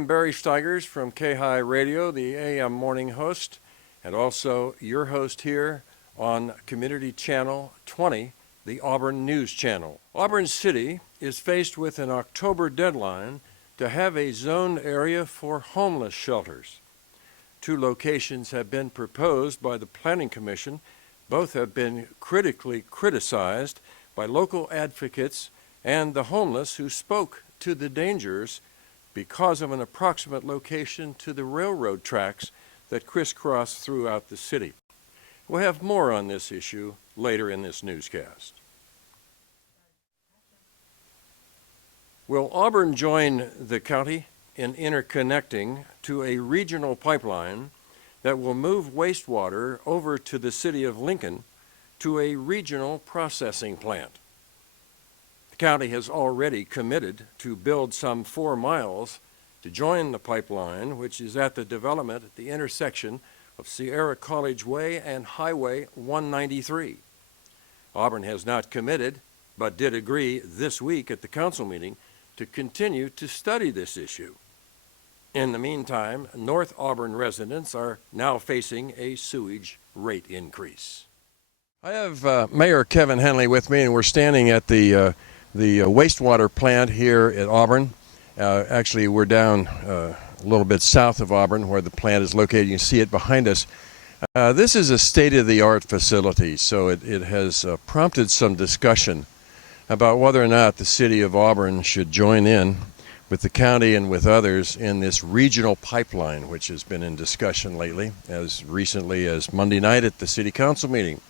I'm Barry Stigers from K-High Radio, the AM morning host, and also your host here on Community Channel 20, the Auburn News Channel. Auburn City is faced with an October deadline to have a zoned area for homeless shelters. 2 locations have been proposed by the Planning Commission. Both have been critically criticized by local advocates and the homeless who spoke to the dangers because of an approximate location to the railroad tracks that crisscross throughout the city. We'll have more on this issue later in this newscast. Will Auburn join the county in interconnecting to a regional pipeline that will move wastewater over to the city of Lincoln to a regional processing plant? The county has already committed to build some 4 miles to join the pipeline, which is at the development at the intersection of Sierra College Way and Highway 193. Auburn has not committed, but did agree this week at the council meeting to continue to study this issue. In the meantime, North Auburn residents are now facing a sewage rate increase. I have Mayor Kevin Hanley with me, and we're standing at the wastewater plant here at Auburn. Actually, we're down a little bit south of Auburn where the plant is located. You can see it behind us. This is a state-of-the-art facility, so it has prompted some discussion about whether or not the city of Auburn should join in with the county and with others in this regional pipeline, which has been in discussion lately, as recently as Monday night at the city council meeting.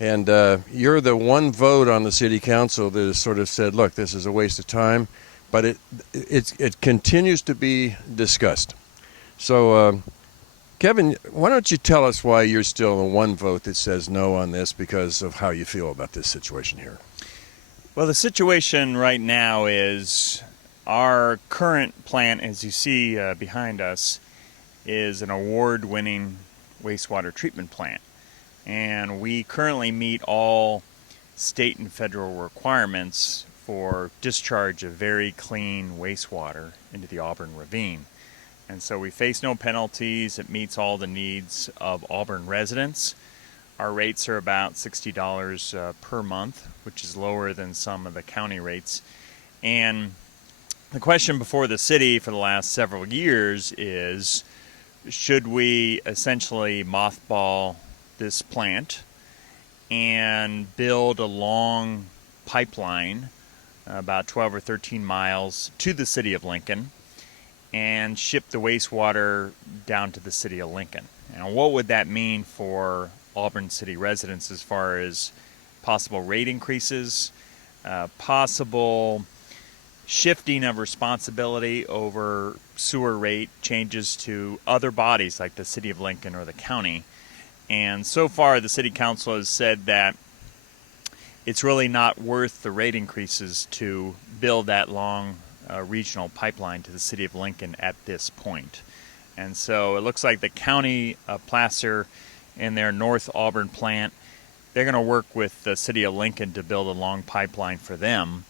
And you're the one vote on the city council that has sort of said, look, this is a waste of time, but it continues to be discussed. So, Kevin, why don't you tell us why you're still the one vote that says no on this because of how you feel about this situation here? Well, the situation right now is our current plant, as you see behind us, is an award-winning wastewater treatment plant. And we currently meet all state and federal requirements for discharge of very clean wastewater into the Auburn Ravine. And so we face no penalties. It meets all the needs of Auburn residents. Our rates are about $60 per month, which is lower than some of the county rates. And the question before the city for the last several years is, should we essentially mothball this plant and build a long pipeline, about 12 or 13 miles, to the city of Lincoln and ship the wastewater down to the city of Lincoln? And what would that mean for Auburn City residents as far as possible rate increases, possible shifting of responsibility over sewer rate changes to other bodies like the city of Lincoln or the county? And so far the city council has said that it's really not worth the rate increases to build that long regional pipeline to the city of Lincoln at this point. And so it looks like the county of Placer in their North Auburn plant, they're going to work with the city of Lincoln to build a long pipeline for them.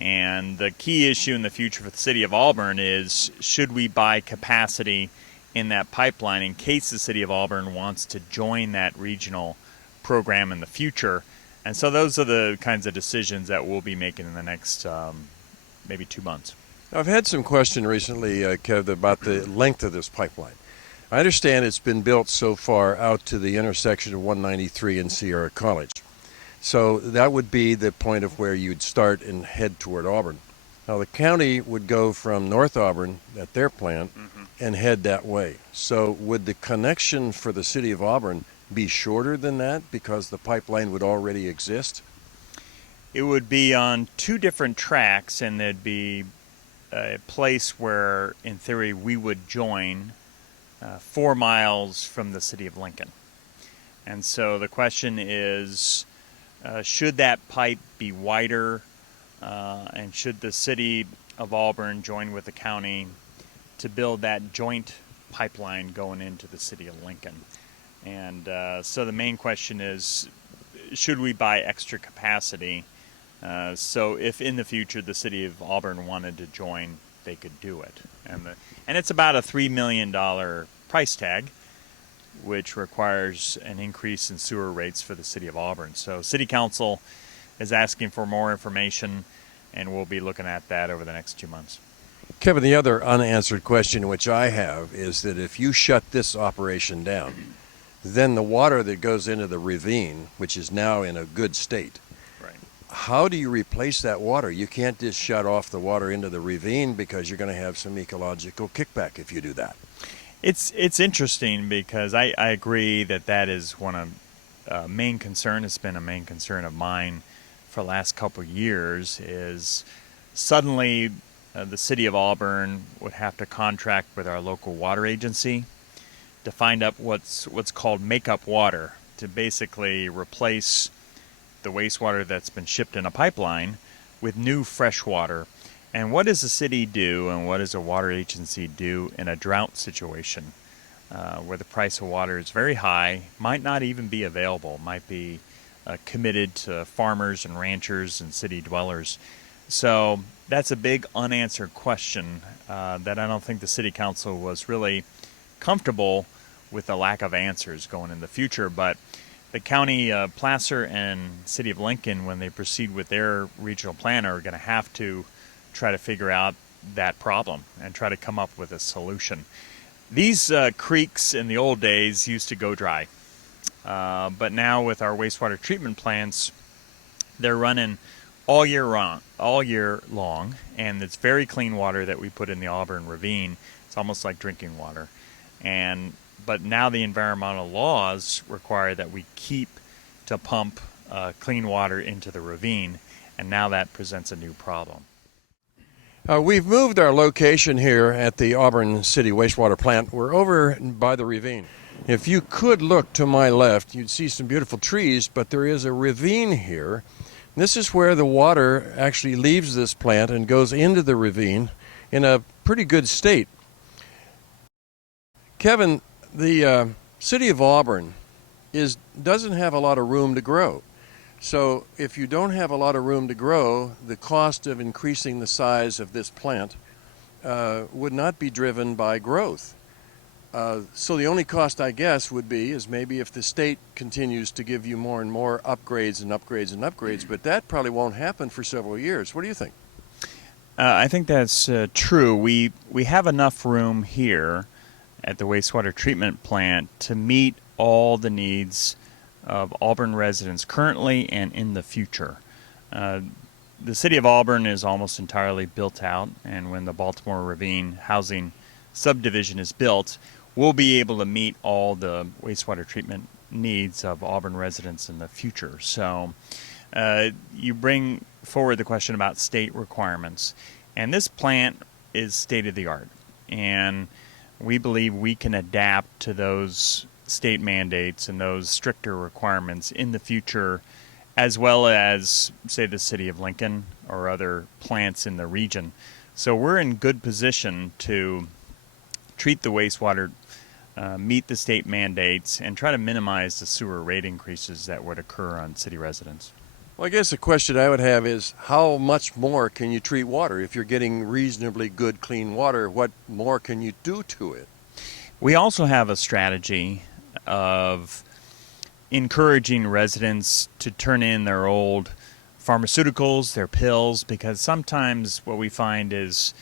And the key issue in the future for the city of Auburn is, should we buy capacity in that pipeline in case the city of Auburn wants to join that regional program in the future? And so those are the kinds of decisions that we'll be making in the next maybe 2 months. I've had some question recently, Kev, about the length of this pipeline. I understand it's been built so far out to the intersection of 193 and Sierra College. So that would be the point of where you'd start and head toward Auburn. Now the county would go from North Auburn at their plant and head that way. So would the connection for the city of Auburn be shorter than that because the pipeline would already exist? It would be on 2 different tracks, and there'd be a place where, in theory, we would join 4 miles from the city of Lincoln. And so the question is, should that pipe be wider, and should the city of Auburn join with the county to build that joint pipeline going into the city of Lincoln? And so the main question is, should we buy extra capacity? So if in the future the city of Auburn wanted to join they could do it. And it's about a $3 million price tag, which requires an increase in sewer rates for the city of Auburn. So City Council is asking for more information, and we'll be looking at that over the next 2 months. Kevin, the other unanswered question which I have is that if you shut this operation down, then the water that goes into the ravine, which is now in a good state, Right. how do you replace that water? You can't just shut off the water into the ravine because you're going to have some ecological kickback if you do that. It's interesting because I agree that is one of main concern. It's been a main concern of mine for the last couple of years. Is suddenly the city of Auburn would have to contract with our local water agency to find up what's called makeup water, to basically replace the wastewater that's been shipped in a pipeline with new fresh water. And what does the city do, and what does a water agency do in a drought situation where the price of water is very high, might not even be available, might be committed to farmers and ranchers and city dwellers? So that's a big unanswered question that I don't think the City Council was really comfortable with the lack of answers going in the future. But the County Placer and City of Lincoln, when they proceed with their regional plan, are going to have to try to figure out that problem and try to come up with a solution. These creeks in the old days used to go dry, but now with our wastewater treatment plants, they're running all year long, and it's very clean water that we put in the Auburn ravine. It's almost like drinking water. But now the environmental laws require that we keep to pump clean water into the ravine, and now that presents a new problem. We've moved our location here at the Auburn City Wastewater Plant. We're over by the ravine. If you could look to my left, you'd see some beautiful trees, but there is a ravine here. This is where the water actually leaves this plant and goes into the ravine in a pretty good state. Kevin, the city of Auburn doesn't have a lot of room to grow. So if you don't have a lot of room to grow, the cost of increasing the size of this plant would not be driven by growth. So the only cost, I guess, would be is maybe if the state continues to give you more and more upgrades and upgrades and upgrades, but that probably won't happen for several years. What do you think? I think that's true. We have enough room here at the wastewater treatment plant to meet all the needs of Auburn residents currently and in the future. The city of Auburn is almost entirely built out, and when the Baltimore Ravine housing subdivision is built, we'll be able to meet all the wastewater treatment needs of Auburn residents in the future. So you bring forward the question about state requirements, and this plant is state-of-the-art, and we believe we can adapt to those state mandates and those stricter requirements in the future, as well as, say, the city of Lincoln or other plants in the region. So we're in good position to treat the wastewater, meet the state mandates, and try to minimize the sewer rate increases that would occur on city residents. Well, I guess the question I would have is how much more can you treat water? If you're getting reasonably good, clean water, what more can you do to it? We also have a strategy of encouraging residents to turn in their old pharmaceuticals, their pills, because sometimes what we find is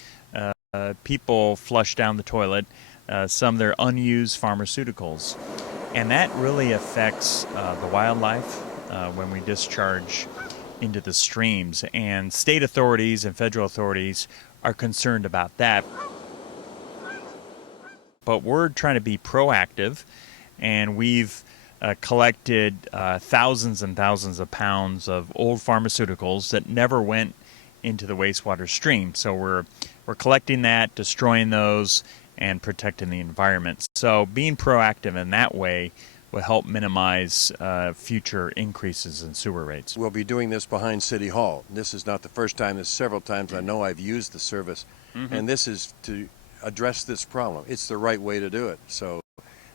people flush down the toilet some of their unused pharmaceuticals, and that really affects the wildlife when we discharge into the streams, and state authorities and federal authorities are concerned about that. But we're trying to be proactive, and we've collected thousands and thousands of pounds of old pharmaceuticals that never went into the wastewater stream. So we're collecting that, destroying those, and protecting the environment. So being proactive in that way will help minimize future increases in sewer rates. We'll be doing this behind City Hall. This is not the first time. This is several times I know I've used the service, and this is to address this problem. It's the right way to do it. So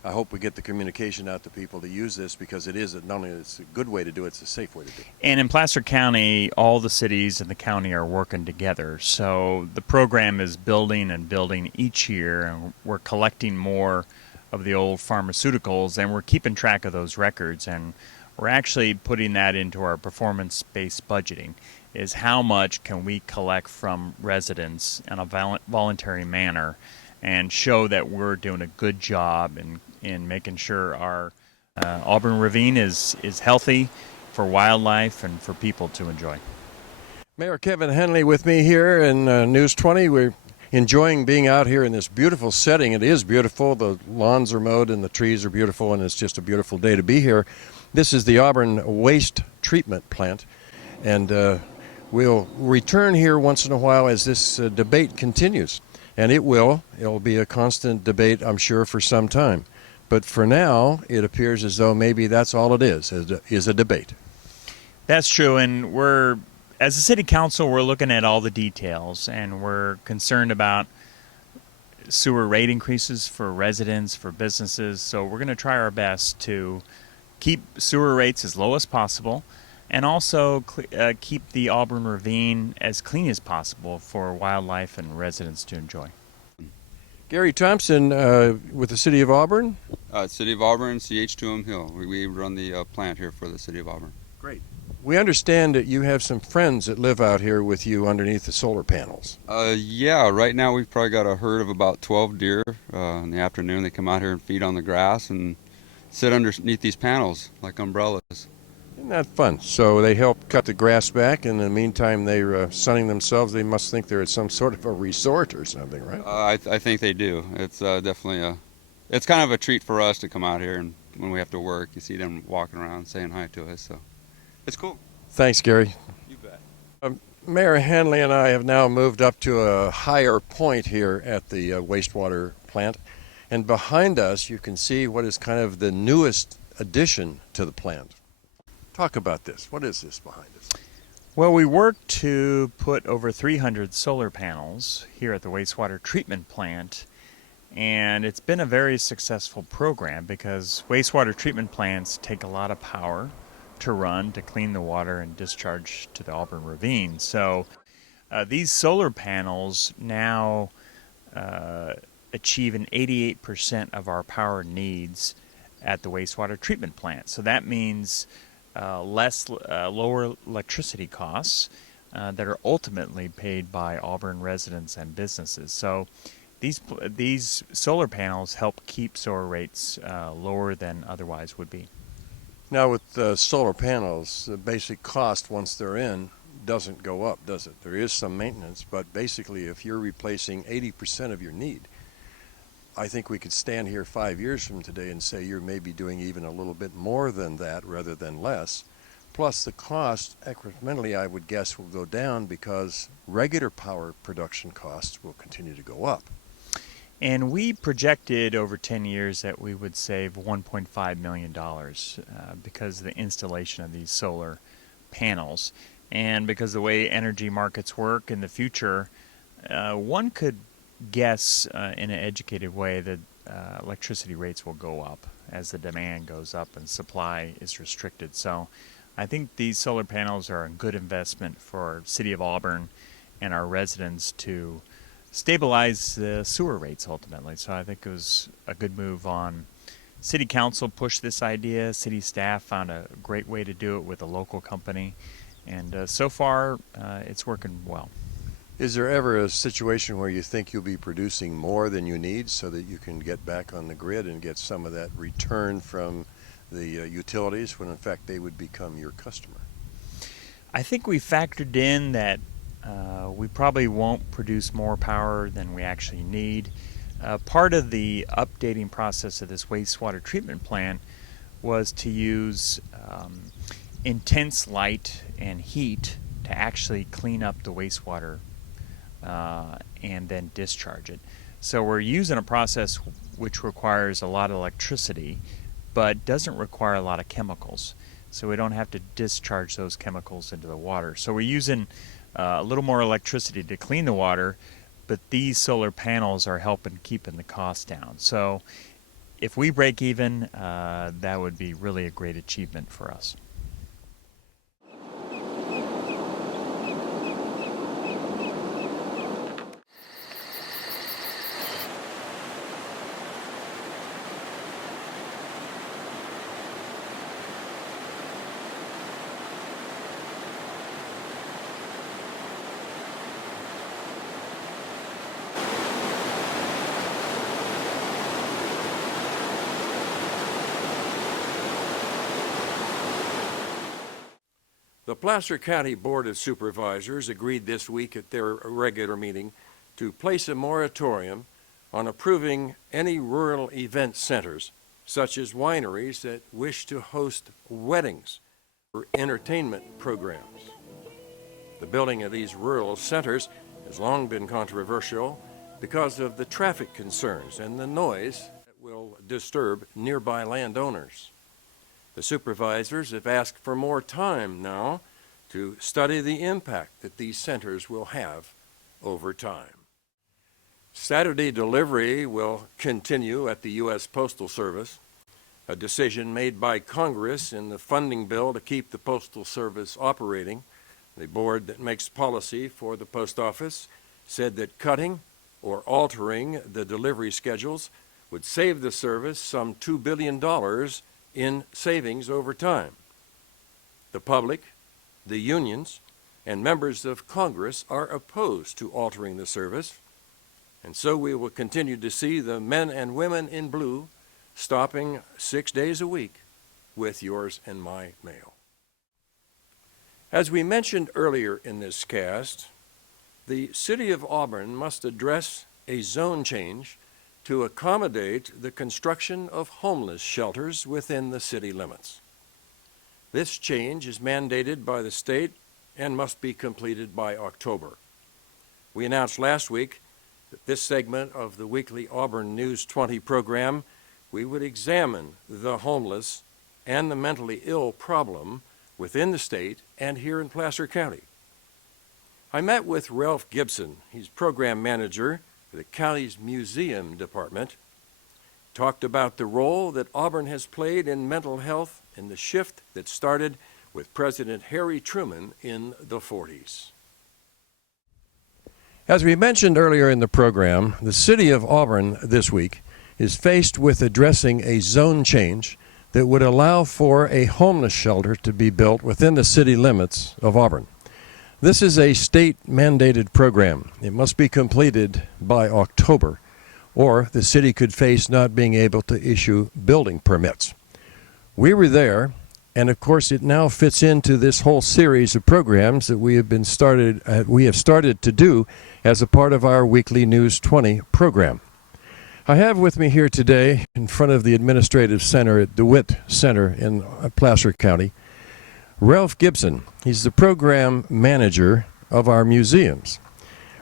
I hope we get the communication out to people to use this, because it is not only it's a good way to do it, it's a safe way to do it. And in Placer County, all the cities in the county are working together. So the program is building and building each year, and we're collecting more of the old pharmaceuticals, and we're keeping track of those records, and we're actually putting that into our performance-based budgeting, is how much can we collect from residents in a voluntary manner and show that we're doing a good job in making sure our Auburn Ravine is healthy for wildlife and for people to enjoy. Mayor Kevin Hanley with me here in News 20. We're enjoying being out here in this beautiful setting. It is beautiful. The lawns are mowed and the trees are beautiful, and it's just a beautiful day to be here. This is the Auburn Waste Treatment Plant, and we'll return here once in a while as this debate continues. And it'll be a constant debate, I'm sure, for some time. But for now, it appears as though maybe that's all it is a debate. That's true, and as a city council, we're looking at all the details, and we're concerned about sewer rate increases for residents, for businesses. So we're going to try our best to keep sewer rates as low as possible, and also keep the Auburn Ravine as clean as possible for wildlife and residents to enjoy. Gary Thompson with the City of Auburn. City of Auburn, CH2M Hill. We run the plant here for the City of Auburn. Great. We understand that you have some friends that live out here with you underneath the solar panels. Yeah, right now we've probably got a herd of about 12 deer. In the afternoon they come out here and feed on the grass and sit underneath these panels like umbrellas. Isn't that fun? So they help cut the grass back, and in the meantime they're sunning themselves. They must think they're at some sort of a resort or something, right? I think they do. It's definitely it's kind of a treat for us to come out here, and when we have to work, you see them walking around saying hi to us. So it's cool. Thanks, Gary. You bet. Mayor Hanley and I have now moved up to a higher point here at the wastewater plant, and behind us you can see what is kind of the newest addition to the plant. Talk about this. What is this behind us? Well, we worked to put over 300 solar panels here at the wastewater treatment plant, and it's been a very successful program because wastewater treatment plants take a lot of power to run to clean the water and discharge to the Auburn Ravine. So these solar panels now achieve an 88% of our power needs at the wastewater treatment plant. So that means lower electricity costs that are ultimately paid by Auburn residents and businesses. So these solar panels help keep sewer rates lower than otherwise would be. Now with solar panels, the basic cost once they're in doesn't go up, does it? There is some maintenance, but basically if you're replacing 80% of your need, I think we could stand here 5 years from today and say you're maybe doing even a little bit more than that rather than less. Plus the cost, incrementally, I would guess, will go down because regular power production costs will continue to go up. And we projected over 10 years that we would save $1.5 million because of the installation of these solar panels. And because the way energy markets work in the future, one could guess in an educated way that electricity rates will go up as the demand goes up and supply is restricted. So I think these solar panels are a good investment for City of Auburn and our residents to stabilize the sewer rates ultimately. So I think it was a good move on City Council pushed this idea. City staff found a great way to do it with a local company. And so far, it's working well. Is there ever a situation where you think you'll be producing more than you need so that you can get back on the grid and get some of that return from the utilities when in fact they would become your customer? I think we factored in that we probably won't produce more power than we actually need. Part of the updating process of this wastewater treatment plant was to use intense light and heat to actually clean up the wastewater and then discharge it. So we're using a process which requires a lot of electricity but doesn't require a lot of chemicals. So we don't have to discharge those chemicals into the water. So we're using a little more electricity to clean the water, but these solar panels are helping keeping the cost down. So if we break even, that would be really a great achievement for us. The Placer County Board of Supervisors agreed this week at their regular meeting to place a moratorium on approving any rural event centers, such as wineries that wish to host weddings or entertainment programs. The building of these rural centers has long been controversial because of the traffic concerns and the noise that will disturb nearby landowners. The supervisors have asked for more time now to study the impact that these centers will have over time. Saturday delivery will continue at the U.S. Postal Service, a decision made by Congress in the funding bill to keep the Postal Service operating. The board that makes policy for the post office said that cutting or altering the delivery schedules would save the service some $2 billion in savings over time. The public, the unions, and members of Congress are opposed to altering the service, and so we will continue to see the men and women in blue stopping 6 days a week with yours and my mail. As we mentioned earlier in this cast, the City of Auburn must address a zone change to accommodate the construction of homeless shelters within the city limits. This change is mandated by the state and must be completed by October. We announced last week that this segment of the weekly Auburn News 20 program, we would examine the homeless and the mentally ill problem within the state and here in Placer County. I met with Ralph Gibson. He's program manager for the county's museum department, talked about the role that Auburn has played in mental health and the shift that started with President Harry Truman in the 40s. As we mentioned earlier in the program, the city of Auburn this week is faced with addressing a zone change that would allow for a homeless shelter to be built within the city limits of Auburn. This is a state-mandated program. It must be completed by October, or the city could face not being able to issue building permits. We were there, and of course it now fits into this whole series of programs that we have started to do as a part of our weekly News 20 program. I have with me here today, in front of the Administrative Center at DeWitt Center in Placer County, Ralph Gibson. He's the program manager of our museums.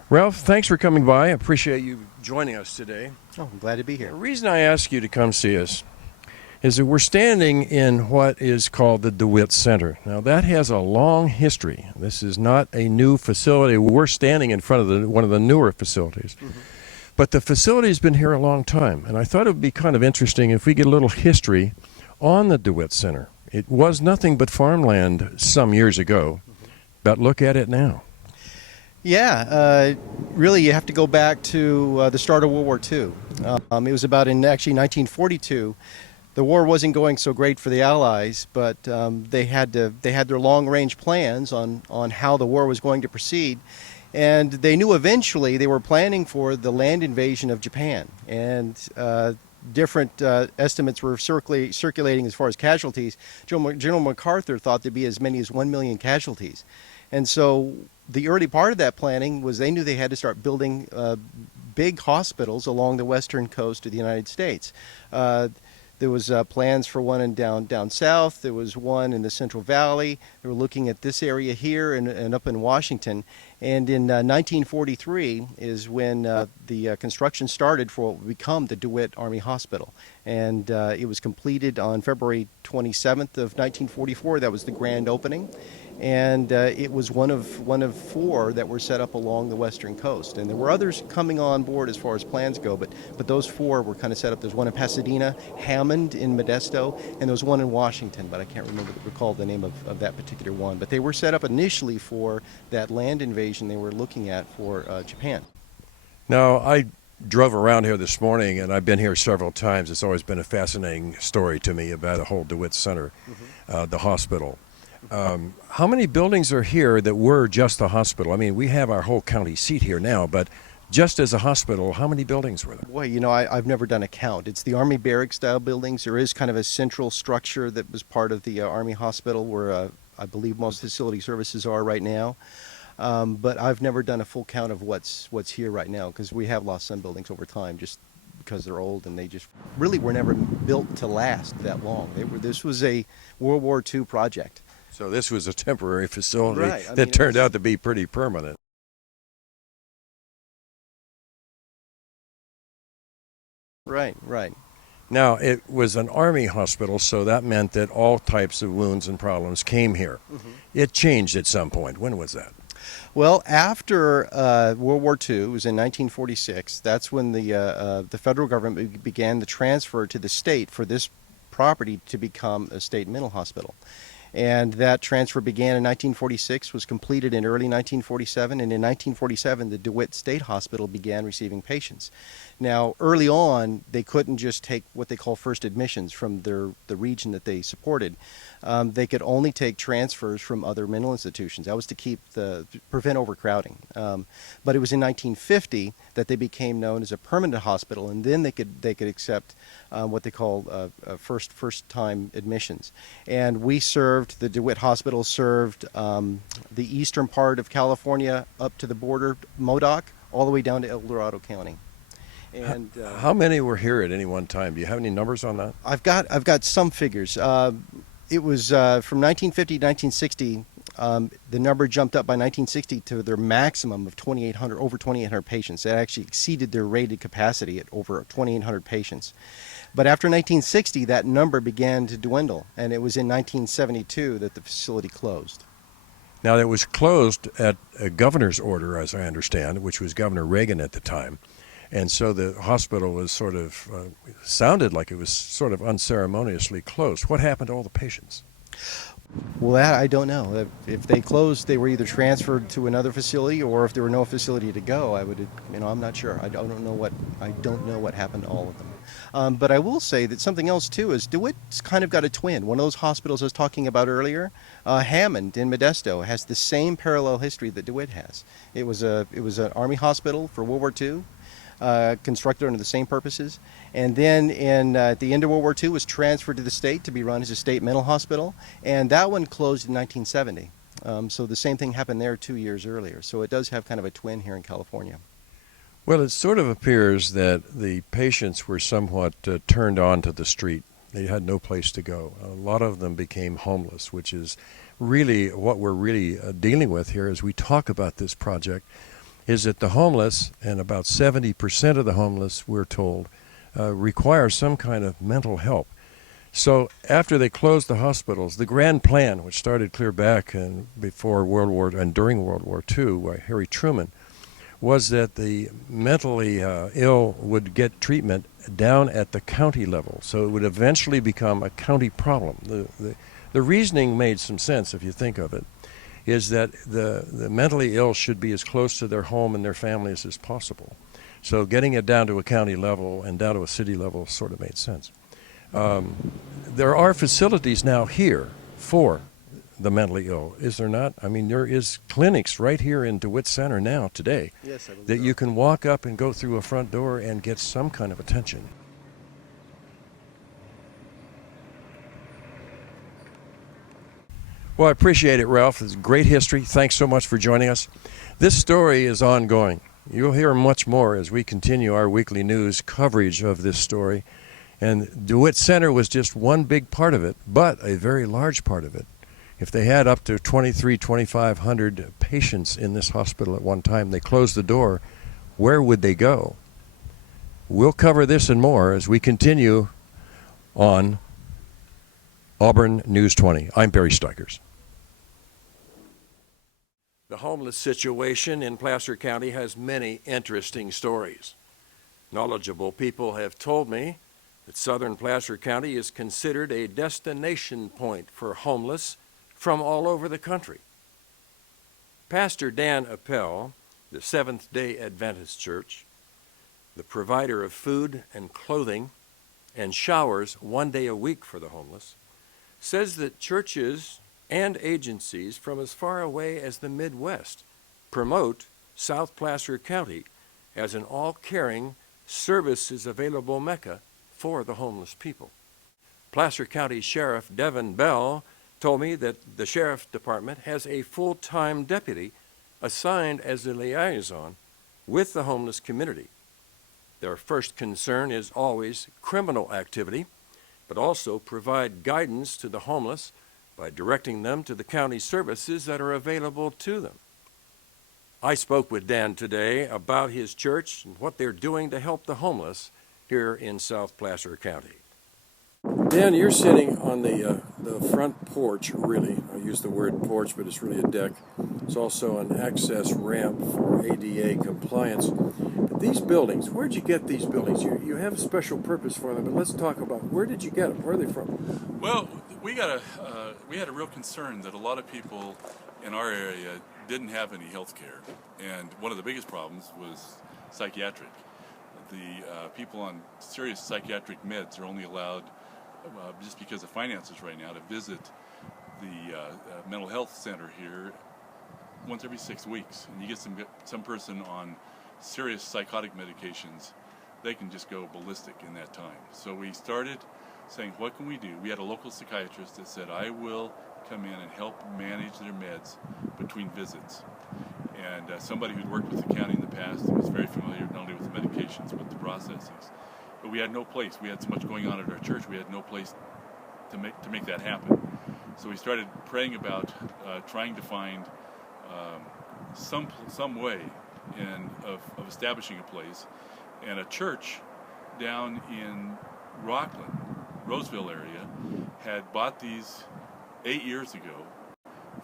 Ralph, thanks for coming by. I appreciate you joining us today. Oh, I'm glad to be here. The reason I asked you to come see us is that we're standing in what is called the DeWitt Center. Now, that has a long history. This is not a new facility. We're standing in front of one of the newer facilities. Mm-hmm. But the facility's been here a long time, and I thought it would be kind of interesting if we get a little history on the DeWitt Center. It was nothing but farmland some years ago, but look at it now. Yeah, really you have to go back to the start of World War II. It was about in actually 1942. The war wasn't going so great for the Allies, but they had their long-range plans on how the war was going to proceed. And they knew eventually they were planning for the land invasion of Japan. And different estimates were circulating as far as casualties. General MacArthur thought there'd be as many as 1 million casualties. And so the early part of that planning was they knew they had to start building big hospitals along the western coast of the United States. There was plans for one down south. There was one in the Central Valley. They were looking at this area here and up in Washington. And in 1943 is when the construction started for what would become the DeWitt Army Hospital. And it was completed on February 27th of 1944. That was the grand opening. and it was one of four that were set up along the western coast. And there were others coming on board as far as plans go, but those four were kind of set up. There's one in Pasadena, Hammond in Modesto, and there was one in Washington, but I can't recall the name of that particular one. But they were set up initially for that land invasion they were looking at for Japan. Now, I drove around here this morning, and I've been here several times. It's always been a fascinating story to me about the whole DeWitt Center, the hospital. How many buildings are here that were just a hospital? I mean, we have our whole county seat here now, but just as a hospital, how many buildings were there? Boy, you know, I've never done a count. It's the Army barrack-style buildings. There is kind of a central structure that was part of the Army hospital where I believe most facility services are right now. But I've never done a full count of what's here right now, because we have lost some buildings over time just because they're old, and they just really were never built to last that long. This was a World War II project. So this was a temporary facility Right. that turned out to be pretty permanent. Right. Now, it was an Army hospital, so that meant that all types of wounds and problems came here. It changed at some point. When was that? Well, after World War II, it was in 1946. That's when the federal government began the transfer to the state for this property to become a state mental hospital. And that transfer began in 1946, was completed in early 1947, and in 1947 the DeWitt State Hospital began receiving patients. Now, early on, they couldn't just take what they call first admissions from the region that they supported. They could only take transfers from other mental institutions. That was to prevent overcrowding. But it was in 1950 that they became known as a permanent hospital, and then they could accept what they call first-time admissions. And the DeWitt Hospital served the eastern part of California up to the border, Modoc, all the way down to El Dorado County. And how many were here at any one time? Do you have any numbers on that? I've got some figures. It was from 1950 to 1960. The number jumped up by 1960 to their maximum of over 2,800 patients. That actually exceeded their rated capacity at over 2,800 patients. But after 1960, that number began to dwindle, and it was in 1972 that the facility closed. Now, it was closed at a governor's order, as I understand, which was Governor Reagan at the time. And so the hospital was sounded like it was sort of unceremoniously closed. What happened to all the patients? Well, that I don't know. If they closed, they were either transferred to another facility, or if there were no facility to go, I'm not sure. I don't know what happened to all of them. But I will say that something else too is DeWitt's kind of got a twin. One of those hospitals I was talking about earlier, Hammond in Modesto, has the same parallel history that DeWitt has. It was an Army hospital for World War II. Constructed under the same purposes, and then at the end of World War II was transferred to the state to be run as a state mental hospital, and that one closed in 1970. So the same thing happened there 2 years earlier. So it does have kind of a twin here in California. Well, it sort of appears that the patients were somewhat turned on to the street. They had no place to go. A lot of them became homeless, which is really what we're really dealing with here as we talk about this project. Is that the homeless, and about 70% of the homeless, we're told, require some kind of mental help. So after they closed the hospitals, the grand plan, which started clear back before World War and during World War II by Harry Truman, was that the mentally ill would get treatment down at the county level. So it would eventually become a county problem. The reasoning made some sense if you think of it. Is that the mentally ill should be as close to their home and their families as possible. So getting it down to a county level and down to a city level sort of made sense. There are facilities now here for the mentally ill, is there not? I mean, there is clinics right here in DeWitt Center now today that you can walk up and go through a front door and get some kind of attention. Well, I appreciate it, Ralph. It's great history. Thanks so much for joining us. This story is ongoing. You'll hear much more as we continue our weekly news coverage of this story. And DeWitt Center was just one big part of it, but a very large part of it. If they had up to 2,500 patients in this hospital at one time, they closed the door, where would they go? We'll cover this and more as we continue on Auburn News 20. I'm Barry Stigers. The homeless situation in Placer County has many interesting stories. Knowledgeable people have told me that southern Placer County is considered a destination point for homeless from all over the country. Pastor Dan Appel, the Seventh-day Adventist Church, the provider of food and clothing and showers 1 day a week for the homeless, says that churches and agencies from as far away as the Midwest promote South Placer County as an all-caring, services-available Mecca for the homeless people. Placer County Sheriff Devin Bell told me that the Sheriff's Department has a full-time deputy assigned as a liaison with the homeless community. Their first concern is always criminal activity, but also provide guidance to the homeless by directing them to the county services that are available to them. I spoke with Dan today about his church and what they're doing to help the homeless here in South Placer County. Dan, you're sitting on the front porch, really. I use the word porch, but it's really a deck. It's also an access ramp for ADA compliance. But these buildings, where'd you get these buildings? You have a special purpose for them, but let's talk about where did you get them? Where are they from? Well, we had a real concern that a lot of people in our area didn't have any health care, and one of the biggest problems was psychiatric. The people on serious psychiatric meds are only allowed, just because of finances right now, to visit the mental health center here once every 6 weeks. And you get some person on serious psychotic medications, they can just go ballistic in that time. So we started saying, what can we do? We had a local psychiatrist that said, I will come in and help manage their meds between visits. And somebody who'd worked with the county in the past and was very familiar not only with the medications, but the processes. But we had no place. We had so much going on at our church, we had no place to make that happen. So we started praying about trying to find some way of establishing a place. And a church down in Rockland, Roseville area, had bought these 8 years ago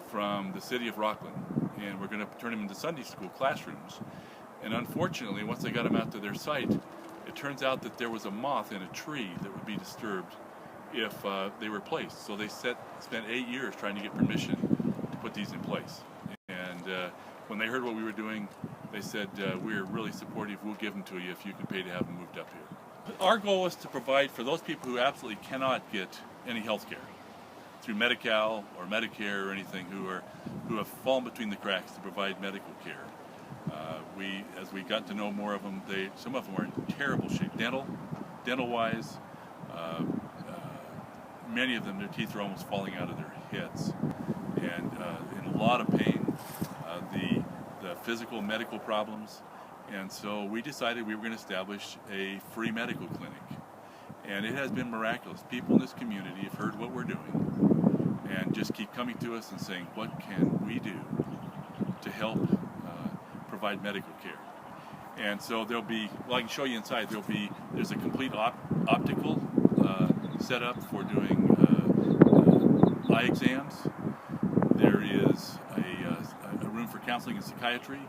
from the city of Rockland, and we're going to turn them into Sunday school classrooms. And unfortunately, once they got them out to their site, it turns out that there was a moth in a tree that would be disturbed if they were placed. So they spent 8 years trying to get permission to put these in place. And when they heard what we were doing, they said, we're really supportive, we'll give them to you if you can pay to have them moved up here. Our goal is to provide for those people who absolutely cannot get any health care through Medi-Cal or Medicare or anything, who have fallen between the cracks, to provide medical care. As we got to know more of them, some of them are in terrible shape, dental-wise. Many of them, their teeth are almost falling out of their heads, and in a lot of pain. The physical, medical problems, and so we decided we were going to establish a free medical clinic, and it has been miraculous. People in this community have heard what we're doing and just keep coming to us and saying, what can we do to help provide medical care? And so there'll be, well, I can show you inside, there's a complete optical setup for doing eye exams. There is a room for counseling and psychiatry.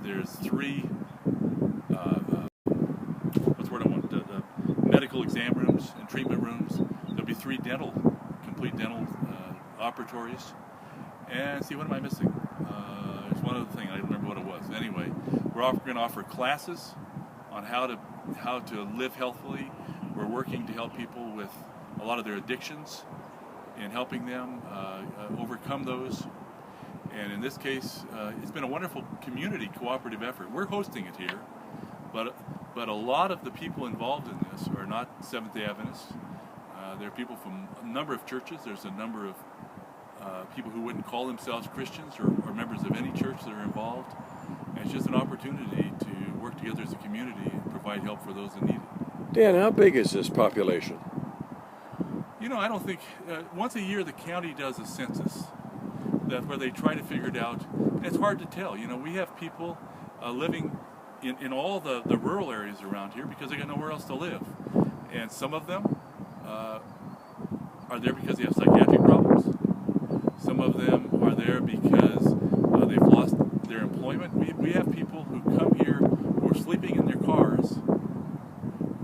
There's 3 medical exam rooms and treatment rooms. There'll be 3 complete dental operatories. And see, what am I missing? There's one other thing, I don't remember what it was. Anyway, we're going to offer classes on how to live healthfully. We're working to help people with a lot of their addictions and helping them overcome those. And in this case, it's been a wonderful community cooperative effort. We're hosting it here, but a lot of the people involved in this are not Seventh-day Adventists. There are people from a number of churches. There's a number of people who wouldn't call themselves Christians or members of any church that are involved. And it's just an opportunity to work together as a community and provide help for those that need it. Dan, how big is this population? You know, I don't think, once a year the county does a census where they try to figure it out. And it's hard to tell. You know, we have people living in all the rural areas around here because they got nowhere else to live. And some of them are there because they have psychiatric problems. Some of them are there because they've lost their employment. We have people who come here who are sleeping in their cars.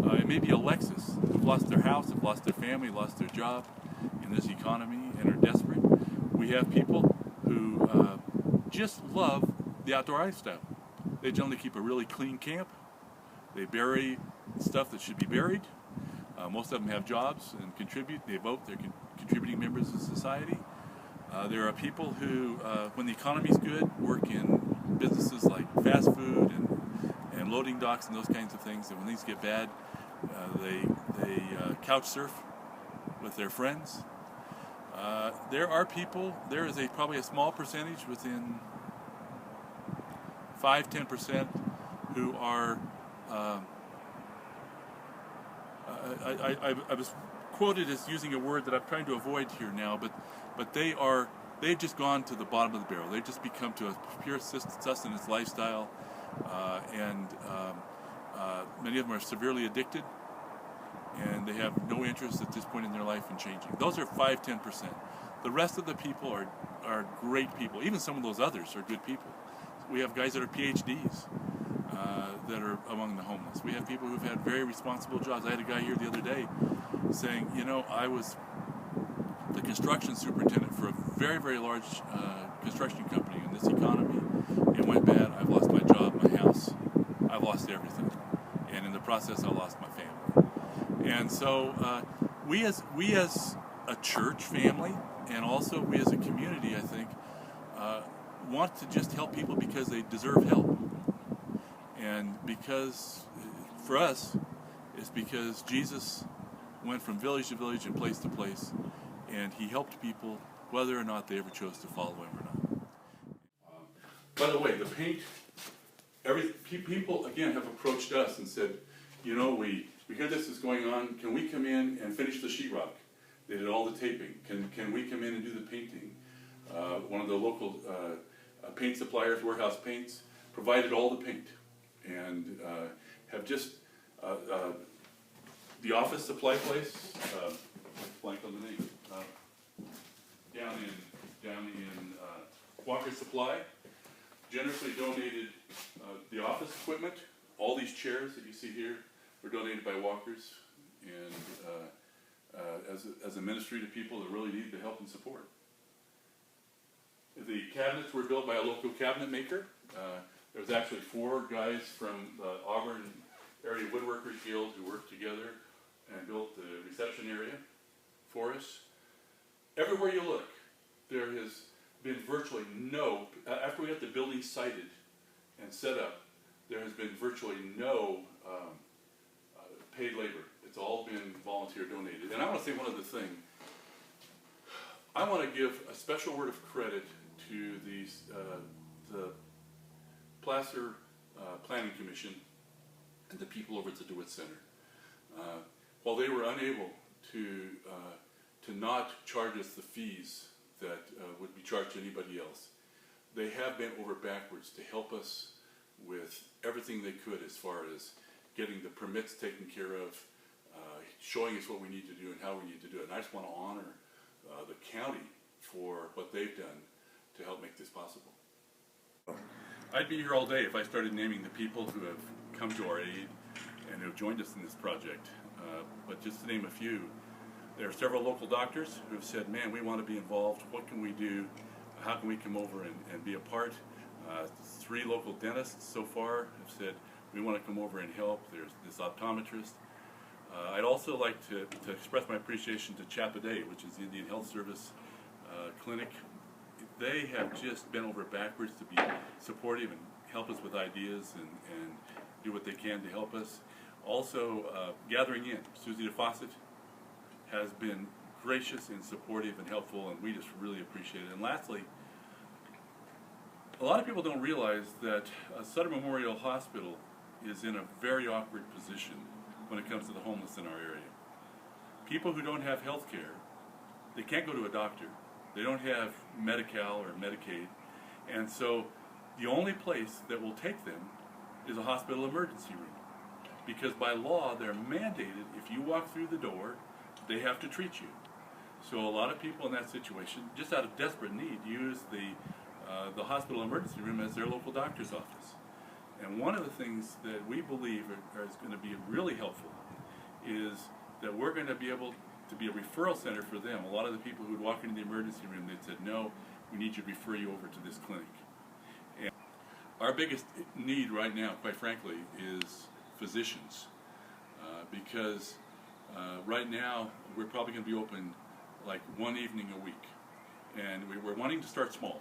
It may be a Lexus, who've lost their house, have lost their family, lost their job in this economy and are desperate. We have people who just love the outdoor lifestyle. They generally keep a really clean camp. They bury stuff that should be buried. Most of them have jobs and contribute. They vote. They're contributing members of society. There are people who, when the economy's good, work in businesses like fast food and loading docks and those kinds of things. And when things get bad, they couch surf with their friends. There are people, there is probably a small percentage within 5-10% who are, I was quoted as using a word that I'm trying to avoid here now, but they've just gone to the bottom of the barrel. They've just become to a pure sustenance lifestyle, and many of them are severely addicted, and they have no interest at this point in their life in changing. Those are 5-10%. The rest of the people are great people. Even some of those others are good people. We have guys that are PhDs that are among the homeless. We have people who've had very responsible jobs. I had a guy here the other day saying, you know, I was the construction superintendent for a very, very large construction company in this economy. It went bad. I've lost my job, my house. I've lost everything. And in the process, I lost my family. And so we as a church family, and also we as a community, I think, want to just help people because they deserve help. And because, for us, it's because Jesus went from village to village and place to place, and he helped people whether or not they ever chose to follow him or not. By the way, the paint, people again have approached us and said, you know, we hear this is going on, can we come in and finish the sheetrock? They did all the taping. Can we come in and do the painting? One of the local paint suppliers, Warehouse Paints, provided all the paint, and have just the office supply place, blank on the name, down in Walker Supply, generously donated the office equipment. All these chairs that you see here were donated by Walkers, and as a ministry to people that really need the help and support. The cabinets were built by a local cabinet maker. There was actually 4 guys from the Auburn Area Woodworkers Guild who worked together and built the reception area for us. Everywhere you look, there has been virtually no, after we got the building sited and set up, there has been virtually no paid labor. It's all been volunteer donated. And I want to say one other thing. I want to give a special word of credit to the Placer Planning Commission and the people over at the DeWitt Center. While they were unable to not charge us the fees that would be charged to anybody else, they have bent over backwards to help us with everything they could as far as getting the permits taken care of, showing us what we need to do and how we need to do it. And I just want to honor the county for what they've done to help make this possible. I'd be here all day if I started naming the people who have come to our aid and who have joined us in this project. But just to name a few, there are several local doctors who have said, man, we want to be involved. What can we do? How can we come over and be a part? 3 local dentists so far have said, we want to come over and help. There's this optometrist. I'd also like to express my appreciation to Chapaday, which is the Indian Health Service clinic. They have just bent over backwards to be supportive and help us with ideas and do what they can to help us. Also, Gathering In, Susie DeFawcett has been gracious and supportive and helpful, and we just really appreciate it. And lastly, a lot of people don't realize that Sutter Memorial Hospital is in a very awkward position when it comes to the homeless in our area. People who don't have health care, they can't go to a doctor. They don't have Medi-Cal or Medicaid. And so the only place that will take them is a hospital emergency room. Because by law, they're mandated, if you walk through the door, they have to treat you. So a lot of people in that situation, just out of desperate need, use the the hospital emergency room as their local doctor's office. And one of the things that we believe is going to be really helpful is that we're going to be able to be a referral center for them. A lot of the people who would walk into the emergency room, they'd said, no, we need you to refer you over to this clinic. And our biggest need right now, quite frankly, is physicians. Because right now, we're probably going to be open like one evening a week. And we're wanting to start small.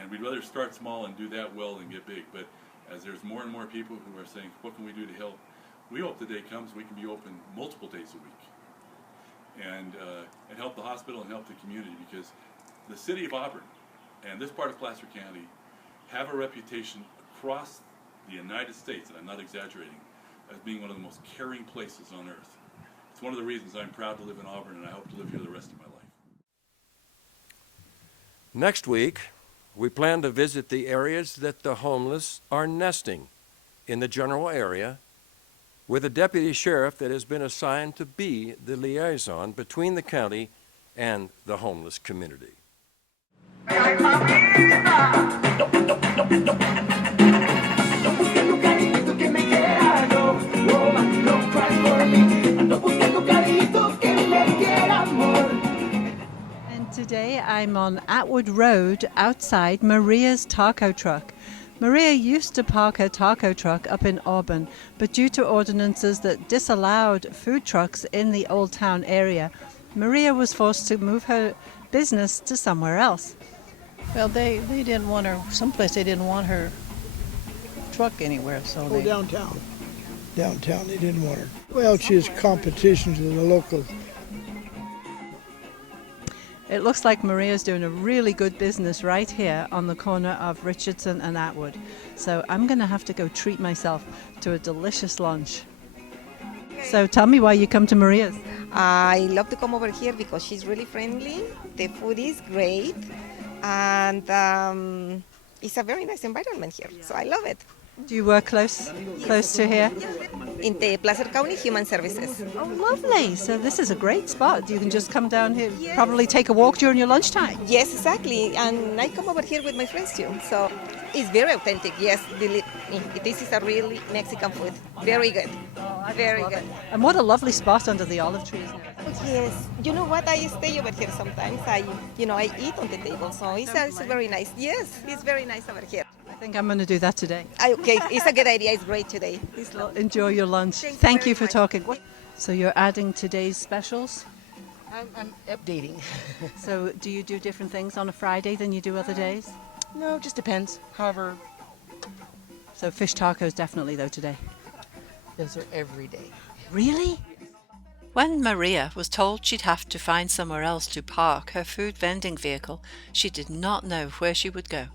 And we'd rather start small and do that well than get big. But as there's more and more people who are saying, what can we do to help? We hope the day comes we can be open multiple days a week. And help the hospital and help the community, because the city of Auburn and this part of Placer County have a reputation across the United States, and I'm not exaggerating, as being one of the most caring places on earth. It's one of the reasons I'm proud to live in Auburn, and I hope to live here the rest of my life. Next week, we plan to visit the areas that the homeless are nesting in the general area, with a deputy sheriff that has been assigned to be the liaison between the county and the homeless community. And today I'm on Atwood Road outside Maria's taco truck. Maria used to park her taco truck up in Auburn, but due to ordinances that disallowed food trucks in the Old Town area, Maria was forced to move her business to somewhere else. Well, they didn't want her, someplace they didn't want her truck anywhere, so they... downtown. Downtown, they didn't want her. Well, she's competition to the local. It looks like Maria's doing a really good business right here on the corner of Richardson and Atwood. So I'm going to have to go treat myself to a delicious lunch. So tell me why you come to Maria's. I love to come over here because she's really friendly, the food is great, and it's a very nice environment here, so I love it. Do you work close to here? In the Placer County Human Services. Oh, lovely. So this is a great spot. You can just come down here, probably take a walk during your lunchtime. Yes, exactly, and I come over here with my friends too, so it's very authentic, yes. This is a really Mexican food, very good, very good. And what a lovely spot under the olive trees and everything. Yes, you know what, I stay over here sometimes, I eat on the table, so it's very nice. Yes, it's very nice over here. I think I'm going to do that today. Okay, it's a good idea, it's great today. Enjoy your lunch. Thank you for talking. So you're adding today's specials? I'm updating. So do you do different things on a Friday than you do other days? No, just depends. However, So fish tacos definitely though today. those are every day. Really? When Maria was told she'd have to find somewhere else to park her food vending vehicle, she did not know where she would go.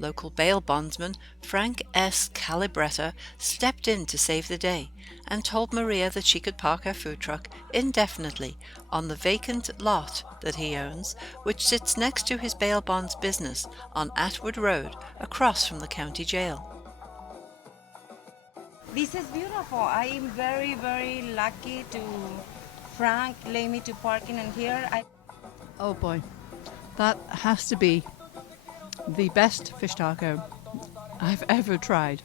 Local bail bondsman Frank S. Calibretta stepped in to save the day and told Maria that she could park her food truck indefinitely on the vacant lot that he owns, which sits next to his bail bonds business on Atwood Road across from the county jail. This is beautiful. I am very, very lucky to Frank let me to parking in here. Oh boy, that has to be the best fish taco I've ever tried.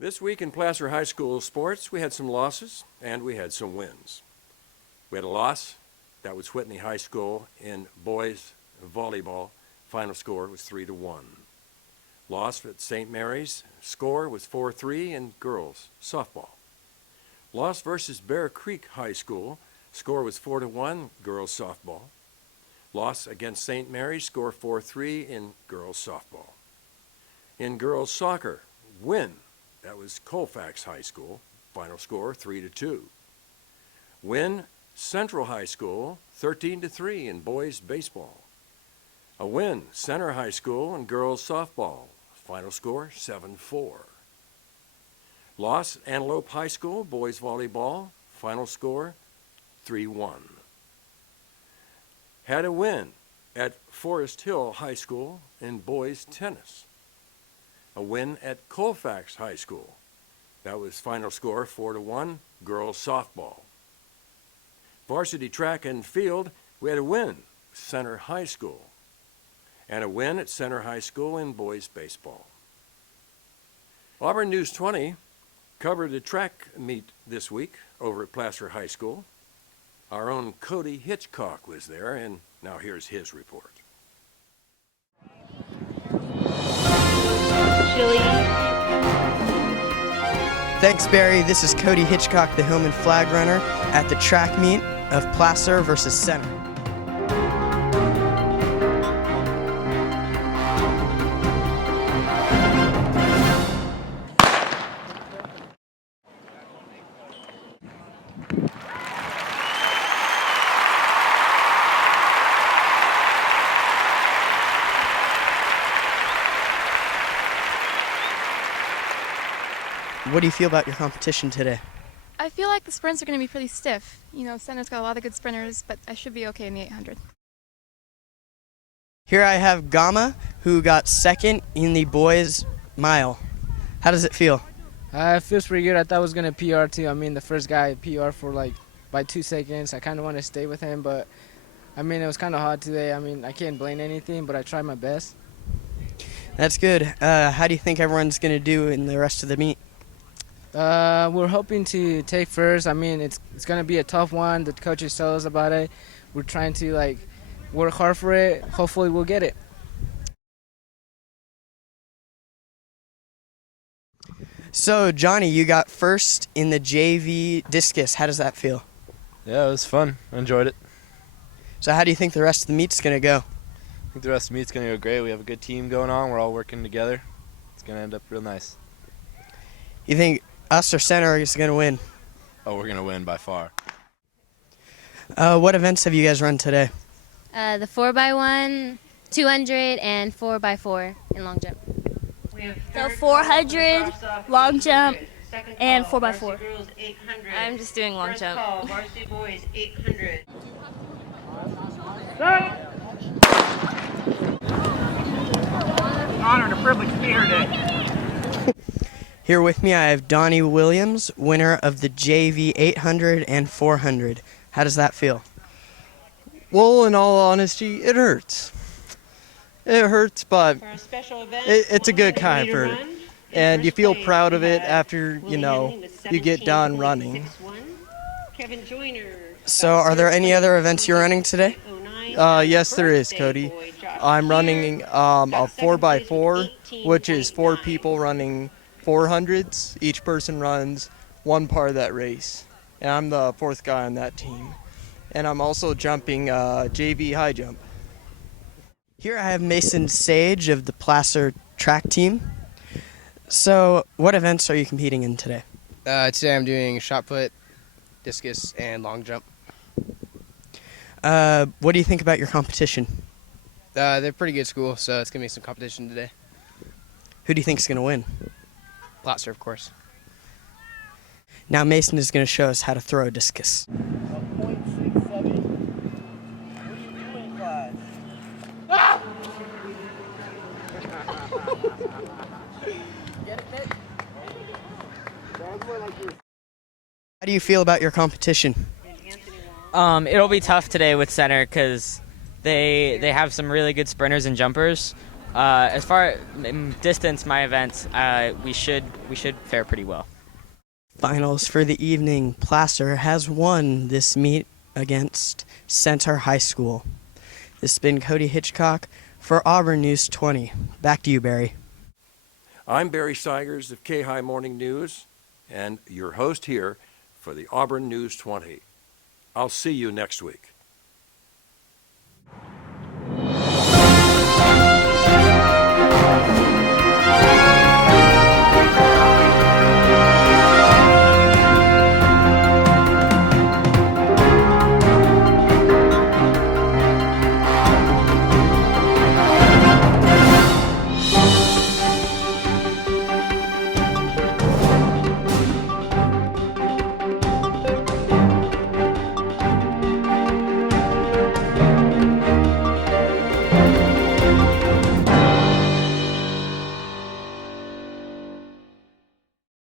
This week in Placer High School sports, we had some losses and we had some wins. We had a loss. That was Whitney High School in boys volleyball. Final score was 3-1. Loss at St. Mary's. Score was 4-3 in girls softball. Loss versus Bear Creek High School. Score was 4-1 girls softball. Loss against St. Mary's. Score 4-3 in girls softball. In girls soccer, win. That was Colfax High School. Final score 3-2. Win Central High School 13-3 in boys baseball. A win Center High School in girls softball. Final score 7-4. Loss Antelope High School boys volleyball. Final score 3-1. Had a win at Forest Hill High School in boys tennis. A win at Colfax High School. That was final score 4-1 girls softball. Varsity track and field, we had a win, Center High School, and a win at Center High School in boys baseball. Auburn News 20 covered a track meet this week over at Placer High School. Our own Cody Hitchcock was there, and now here's his report. Thanks, Barry. This is Cody Hitchcock, the Hillman flag runner, at the track meet of Placer versus Center. What do you feel about your competition today? I feel like the sprints are going to be pretty stiff. You know, Center's got a lot of good sprinters, but I should be okay in the 800. Here I have Gama, who got second in the boys mile. How does it feel? It feels pretty good. I thought I was going to PR too. I mean, the first guy PR for by 2 seconds. I kind of want to stay with him, but I mean, it was kind of hard today. I mean, I can't blame anything, but I tried my best. That's good. How do you think everyone's going to do in the rest of the meet? We're hoping to take first. I mean, it's going to be a tough one. The coaches tell us about it. We're trying to work hard for it. Hopefully we'll get it. So, Johnny, you got first in the JV discus. How does that feel? Yeah, it was fun. I enjoyed it. So how do you think the rest of the meet's going to go? I think the rest of the meet's going to go great. We have a good team going on. We're all working together. It's going to end up real nice. You think us or Center is going to win? Oh, we're going to win by far. What events have you guys run today? The 4x1, 200, and 4x4 in long jump. So 400, long jump, and 4x4. I'm just doing long jump. Varsity boys 800. Honor and a privilege to be here today. Here with me I have Donnie Williams, winner of the JV 800 and 400. How does that feel? Well, in all honesty, it hurts. It hurts, but it's a good kind of hurt. And you feel proud of it after, you get done running. So are there any other events you're running today? Yes, there is, Cody. I'm running a 4x4, which is 4 people running 400s. Each person runs one part of that race. And I'm the 4th guy on that team. And I'm also jumping JV high jump. Here I have Mason Sage of the Placer track team. So what events are you competing in today? Today I'm doing shot put, discus, and long jump. What do you think about your competition? They're pretty good school, so it's going to be some competition today. Who do you think is going to win? Placer, of course. Now Mason is going to show us how to throw a discus. How do you feel about your competition? It'll be tough today with Center because they have some really good sprinters and jumpers. As far as distance, my events, we should fare pretty well. Finals for the evening. Placer has won this meet against Center High School. This has been Cody Hitchcock for Auburn News 20. Back to you, Barry. I'm Barry Stigers of K-High Morning News and your host here for the Auburn News 20. I'll see you next week.